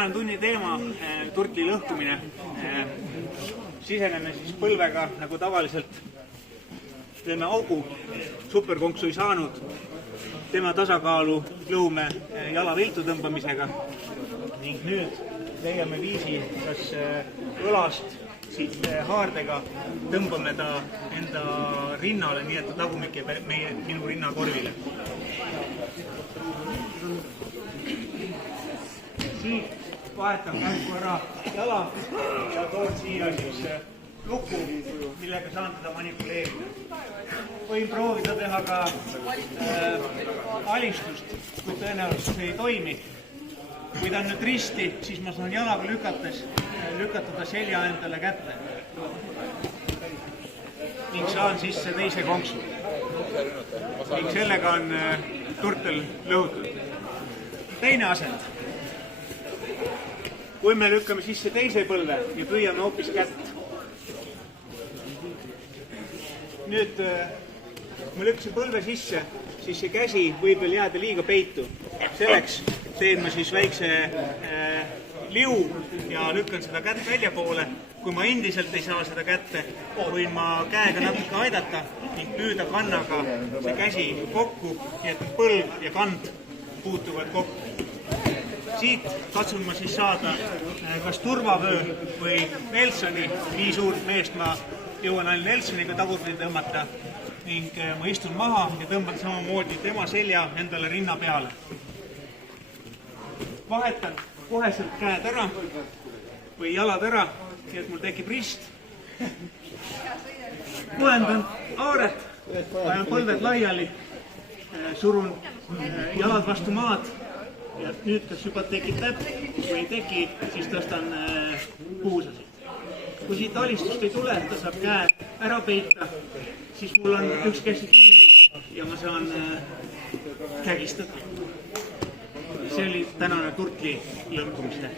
Tänane tunni teema, turtli lõhkumine. Siseneme siis põlvega, nagu tavaliselt. Teeme augu, superkonksu ei saanud. Tema tasakaalu lõhume jala viltu tõmbamisega. Ning nüüd leiame viisi, kas õlast siit haardega tõmbame ta enda rinnale, nii et ta tagumik jääb minu rinnakorvile. Siit vahetan kähku ära jala ja toon siia siis luku, millega saan teda manipuleerida. Võin proovida teha ka alistust, kui tõenäoliselt see ei toimi. Kui ta on nüüd risti, siis ma saan jalaga lükatada selja endale kätte. Ning saan sisse teise konksu. Ning sellega on turtel lõhutud. Teine asend. Kui me lükkame sisse teise põlve ja püüame hoopis kätt. Nüüd, kui me lükkasin põlve sisse, siis see käsi võib veel jääda liiga peitu. Selleks teen ma siis väikse liu ja lükkan seda kätt välja poole. Kui ma endiselt ei saa seda kätte, võin ma käega natuke aidata ning püüda kannaga see käsi kokku, nii et põlv ja kand puutuvad kokku. Siit katsun ma siis saada kas turvavöö või Nelsoni. Nii suurt meest ma jõuan ainult Nelsoniga tagurpidi tõmmata ning ma istun maha ja tõmban samamoodi tema selja endale rinna peale. Vahetan koheselt käed ära või jalad ära, nii et mul tekib rist. Kohendan aaret, ajan põlved laiali, surun jalad vastu maad. Ja nüüd, kas juba tekib täpp või ei teki, siis tõstan puusasid. Kui siit alistust ei tule, ta saab käe ära peita, siis mul on üks käsi kiini ja ma saan kägistada. See oli tänane turtli lõhkumise.